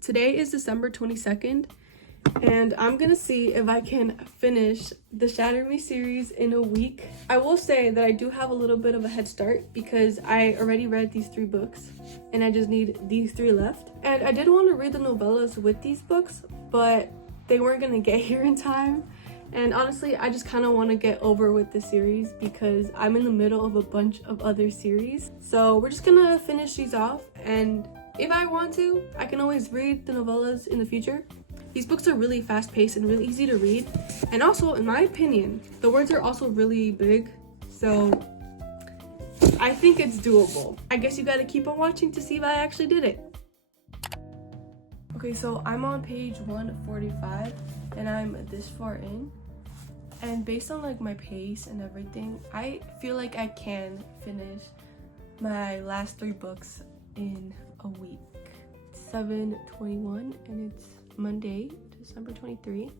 today is December 22nd, and I'm gonna see if I can finish the Shatter Me series in a week. I will say that I do have a little bit of a head start because I already read these 3 books and I just need these 3 left. And I did want to read the novellas with these books, but they weren't gonna get here in time. And honestly, I just kind of want to get over with the series because I'm in the middle of a bunch of other series. So we're just gonna finish these off, and if I want to, I can always read the novellas in the future. These books are really fast-paced and really easy to read. And also, in my opinion, the words are also really big. So I think it's doable. I guess you gotta keep on watching to see if I actually did it. Okay, so I'm on page 145 and I'm this far in. And based on like my pace and everything, I feel like I can finish my last 3 books in a week. It's 7/21 and it's Monday, December 23.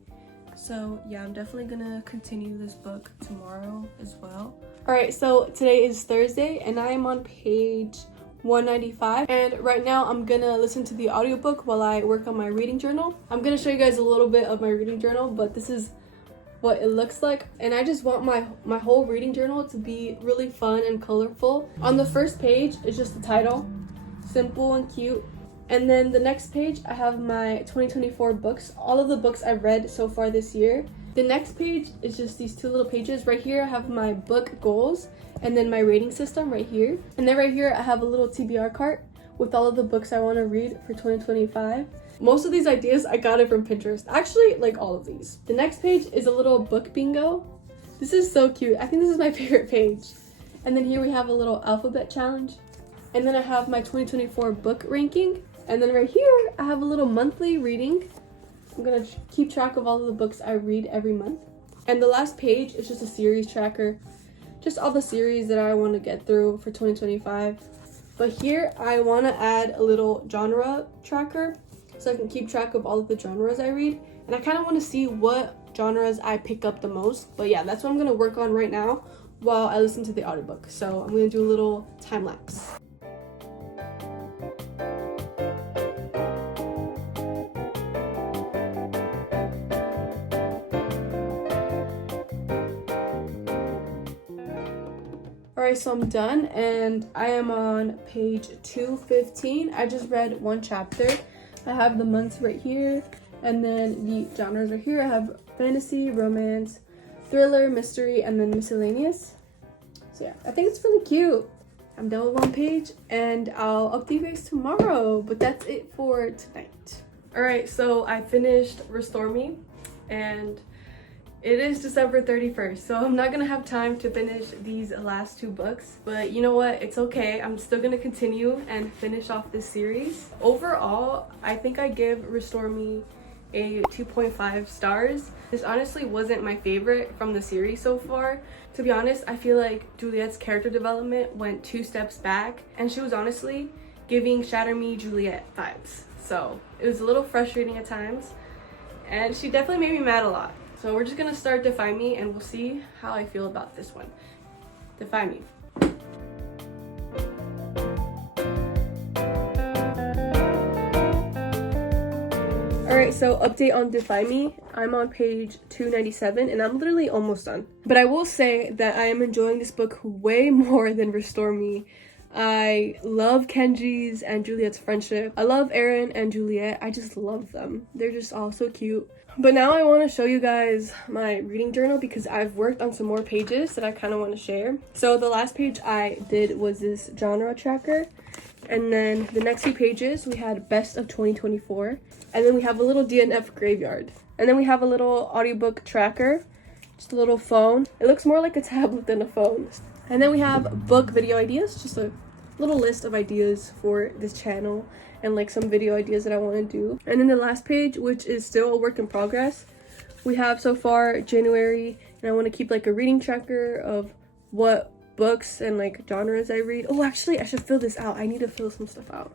So yeah, I'm definitely gonna continue this book tomorrow as well. Alright, so today is Thursday and I am on page 195, and right now I'm gonna listen to the audiobook while I work on my reading journal. I'm gonna show you guys a little bit of my reading journal, but this is what it looks like, and I just want my whole reading journal to be really fun and colorful. On the first page is just the title, simple and cute, and then the next page I have my 2024 books, all of the books I've read so far this year. The next page is just these 2 little pages. Right here I have my book goals and then my rating system right here, and then right here I have a little TBR cart with all of the books I want to read for 2025. Most of these ideas I got it from Pinterest, actually, like all of these. The next page is a little book bingo. This is so cute. I think this is my favorite page. And then here we have a little alphabet challenge, and then I have my 2024 book ranking, and then right here I have a little monthly reading. I'm gonna keep track of all of the books I read every month. And the last page is just a series tracker, just all the series that I want to get through for 2025. But here I want to add a little genre tracker so I can keep track of all of the genres I read, and I kind of want to see what genres I pick up the most. But yeah, that's what I'm going to work on right now while I listen to the audiobook. So I'm going to do a little time lapse. Alright, so I'm done and I am on page 215. I just read 1 chapter. I have the months right here, and then the genres right here. I have fantasy, romance, thriller, mystery, and then miscellaneous. So yeah, I think it's really cute. I'm done with 1 page and I'll update you guys tomorrow, but that's it for tonight. Alright, so I finished Restore Me and it is December 31st, so I'm not gonna have time to finish these last 2 books, but you know what, it's okay. I'm still gonna continue and finish off this series. Overall, I think I give Restore Me a 2.5 stars. This honestly wasn't my favorite from the series so far. To be honest, I feel like Juliet's character development went 2 steps back, and she was honestly giving Shatter Me Juliet vibes. So it was a little frustrating at times, and she definitely made me mad a lot. So we're just gonna start Defy Me and we'll see how I feel about this one. Defy Me. Alright, so update on Defy Me. I'm on page 297 and I'm literally almost done. But I will say that I am enjoying this book way more than Restore Me. I love Kenji's and Juliet's friendship. I love Aaron and Juliet. I just love them. They're just all so cute. But now I want to show you guys my reading journal because I've worked on some more pages that I kind of want to share. So the last page I did was this genre tracker. And then the next few pages we had best of 2024. And then we have a little DNF graveyard. And then we have a little audiobook tracker. Just a little phone. It looks more like a tablet than a phone. And then we have book video ideas. Just a little list of ideas for this channel and like some video ideas that I want to do. And then the last page, which is still a work in progress, we have so far January, and I want to keep like a reading tracker of what books and like genres I read. Oh, actually I should fill this out. I need to fill some stuff out.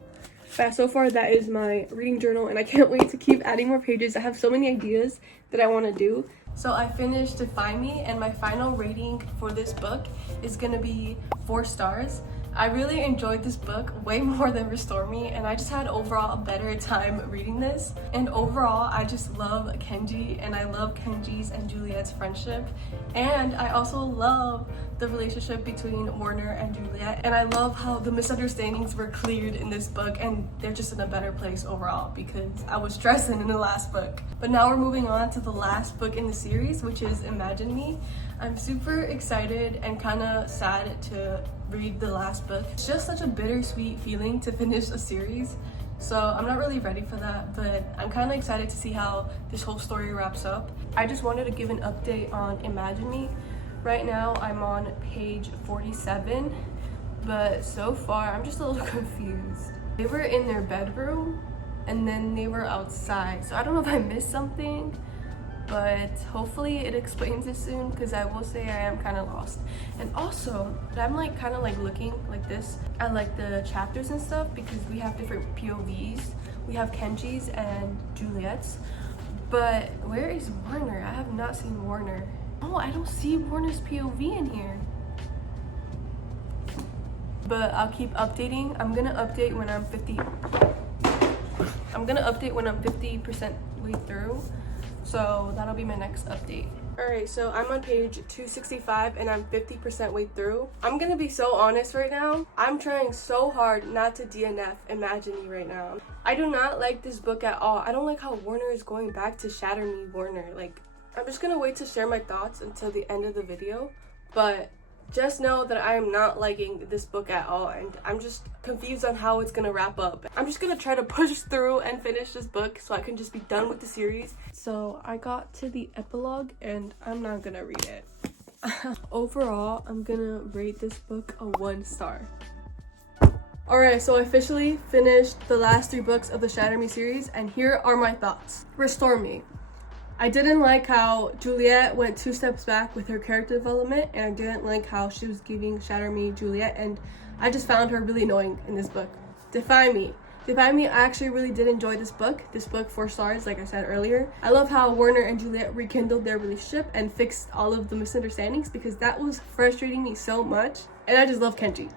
But so far that is my reading journal, and I can't wait to keep adding more pages. I have so many ideas that I want to do. So I finished Defy Me, and my final rating for this book is gonna be 4 stars. I really enjoyed this book way more than Restore Me, and I just had overall a better time reading this. And overall, I just love Kenji, and I love Kenji's and Juliet's friendship. And I also love the relationship between Warner and Juliet. And I love how the misunderstandings were cleared in this book, and they're just in a better place overall because I was stressing in the last book. But now we're moving on to the last book in the series, which is Imagine Me. I'm super excited and kind of sad to read the last book. It's just such a bittersweet feeling to finish a series. So I'm not really ready for that, but I'm kind of excited to see how this whole story wraps up. I just wanted to give an update on Imagine Me. Right now I'm on page 47, but so far I'm just a little confused. They were in their bedroom and then they were outside. So I don't know if I missed something, but hopefully it explains it soon, because I will say I am kind of lost. And also, I'm like kind of like looking like this at like the chapters and stuff, because we have different POVs. We have Kenji's and Juliet's, but where is Warner? I have not seen Warner. Oh, I don't see Warner's POV in here. But I'll keep updating. I'm gonna update when I'm 50% way through. So that'll be my next update. Alright, so I'm on page 265 and I'm 50% way through. I'm gonna be so honest right now. I'm trying so hard not to DNF Imagine Me right now. I do not like this book at all. I don't like how Warner is going back to Shatter Me Warner. Like, I'm just gonna wait to share my thoughts until the end of the video. But just know that I am not liking this book at all, and I'm just confused on how it's gonna wrap up. I'm just gonna try to push through and finish this book so I can just be done with the series. So I got to the epilogue and I'm not gonna read it. Overall, I'm gonna rate this book a 1 star. Alright, so I officially finished the last 3 books of the Shatter Me series, and here are my thoughts. Restore Me. I didn't like how Juliet went 2 steps back with her character development, and I didn't like how she was giving Shatter Me Juliet, and I just found her really annoying in this book. Define Me. Define Me, I actually really did enjoy this book. This book, 4 stars, like I said earlier. I love how Warner and Juliet rekindled their relationship and fixed all of the misunderstandings, because that was frustrating me so much. And I just love Kenji.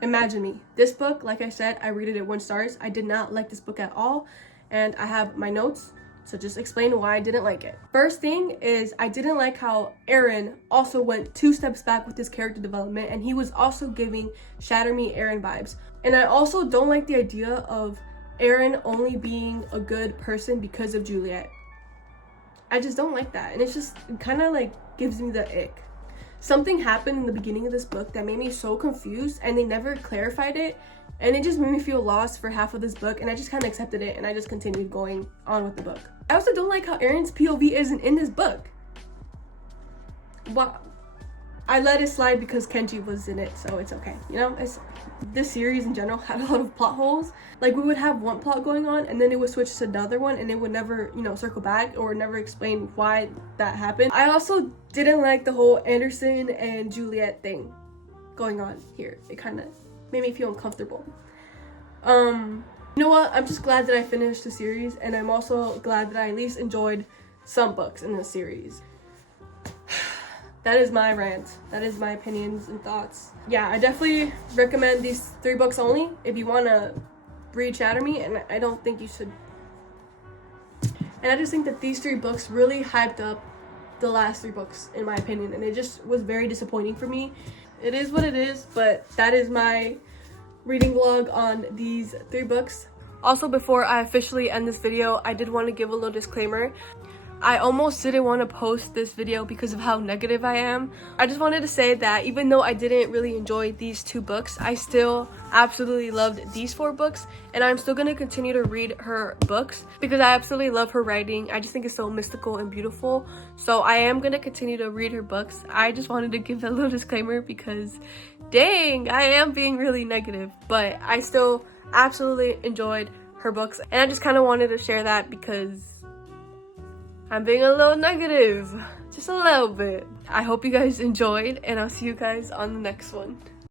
Imagine Me. This book, like I said, I rated it 1 stars. I did not like this book at all, and I have my notes. So just explain why I didn't like it. First thing is, I didn't like how Aaron also went 2 steps back with his character development, and he was also giving Shatter Me Aaron vibes. And I also don't like the idea of Aaron only being a good person because of Juliet. I just don't like that, and it's just kind of like gives me the ick. Something happened in the beginning of this book that made me so confused, and they never clarified it. And it just made me feel lost for half of this book, and I just kind of accepted it, and I just continued going on with the book. I also don't like how Aaron's POV isn't in this book. Well, I let it slide because Kenji was in it, so it's okay. You know, this series in general had a lot of plot holes. Like, we would have one plot going on, and then it would switch to another one, and it would never, you know, circle back or never explain why that happened. I also didn't like the whole Anderson and Juliet thing going on here. It kind of made me feel uncomfortable. You know what? I'm just glad that I finished the series, and I'm also glad that I at least enjoyed some books in the series. That is my rant. That is my opinions and thoughts. Yeah, I definitely recommend these 3 books only if you want to read Shatter Me, and I don't think you should. And I just think that these 3 books really hyped up the last 3 books, in my opinion, and it just was very disappointing for me. It is what it is, but that is my reading vlog on these 3 books. Also, before I officially end this video, I did want to give a little disclaimer. I almost didn't want to post this video because of how negative I am. I just wanted to say that even though I didn't really enjoy these 2 books, I still absolutely loved these 4 books, and I'm still going to continue to read her books because I absolutely love her writing. I just think it's so mystical and beautiful, so I am going to continue to read her books. I just wanted to give that little disclaimer because dang, I am being really negative, but I still absolutely enjoyed her books, and I just kind of wanted to share that because I'm being a little negative, just a little bit. I hope you guys enjoyed, and I'll see you guys on the next one.